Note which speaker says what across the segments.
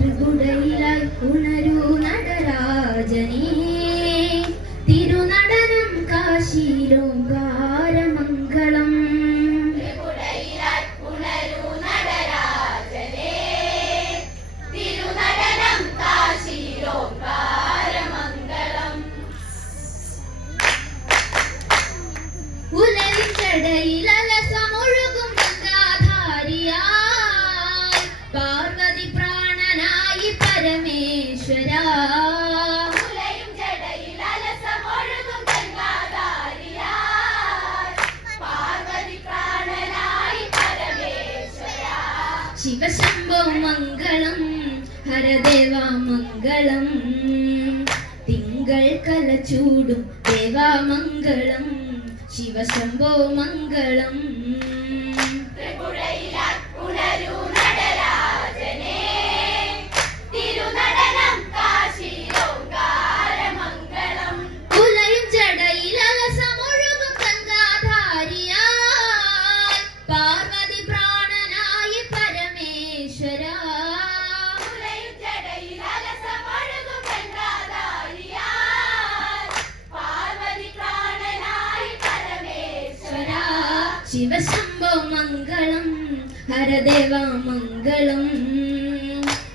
Speaker 1: ത്രിപുടയിലായി ഉണരൂ നടരാജനേ ശിവശംഭോ മംഗളം ഹരദേവ മംഗളം തിങ്കൾ കലചൂടും ദേവാമംഗളം ശിവശംഭോ മംഗളം ശിവശംഭോ മംഗളം ഹരദേവ മംഗളം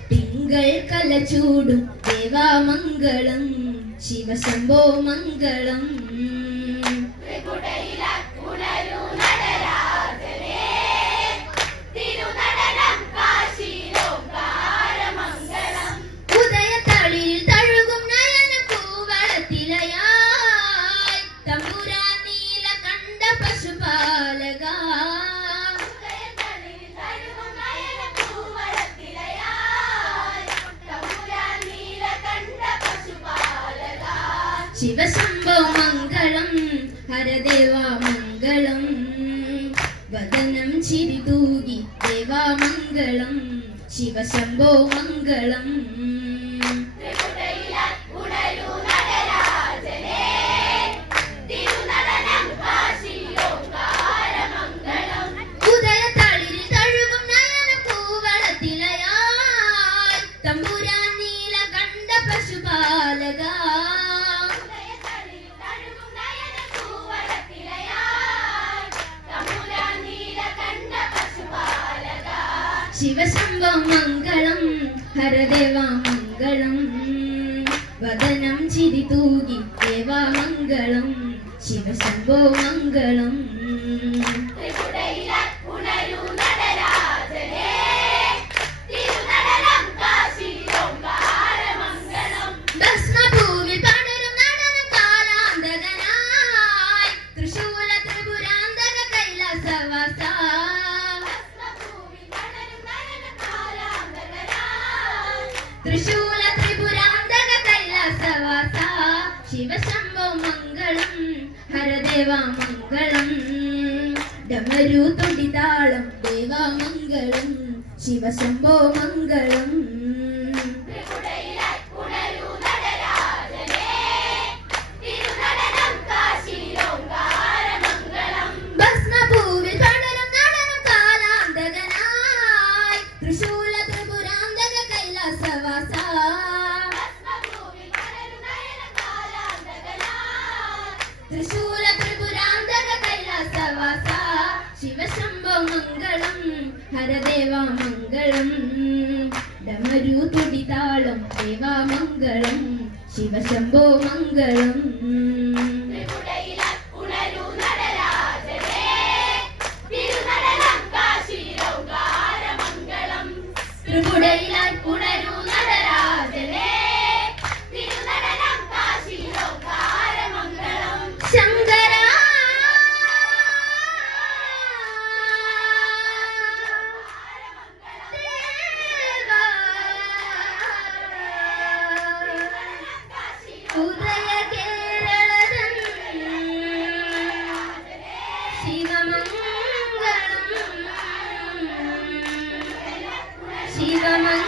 Speaker 1: തിങ്കൾ കലചൂടും ദേവാമംഗളം ശിവശംഭോ മംഗളം ഉദയത്തളിയിൽ തഴുകും നയന പൂവളത്തിലയായി തമ്പുരാൻ ശിവശംഭോ മംഗളം ഹരദേവാ മംഗളം. വദനം ചിരിതൂകി ദേവാ മംഗളം ശിവശംഭോ മംഗളം ശിവശംഭോ മംഗളം ഹരദേവ മംഗളം. വദനം ചിരി തൂകി ദേവാമംഗളം ശിവശംഭോ മംഗളം. തൃശൂല ത്രിപുരാന്തക കൈലാസവാസ ശിവശംഭോ മംഗളം ഹരദേവ മംഗളം. ഡമരു തൊടിതാളം ദേവാമംഗളം ശിവശംഭോ മംഗളം. ഭസ്മഭൂവിൽ ശിവശംഭോ മംഗളം ഹരദേവാ മംഗളം ഡമരു തുടിതാളം ദേവാമംഗളം ശിവശംഭോ മംഗളം ത്രിപുടയിലായി ശിവമംഗളം ശിവമംഗളം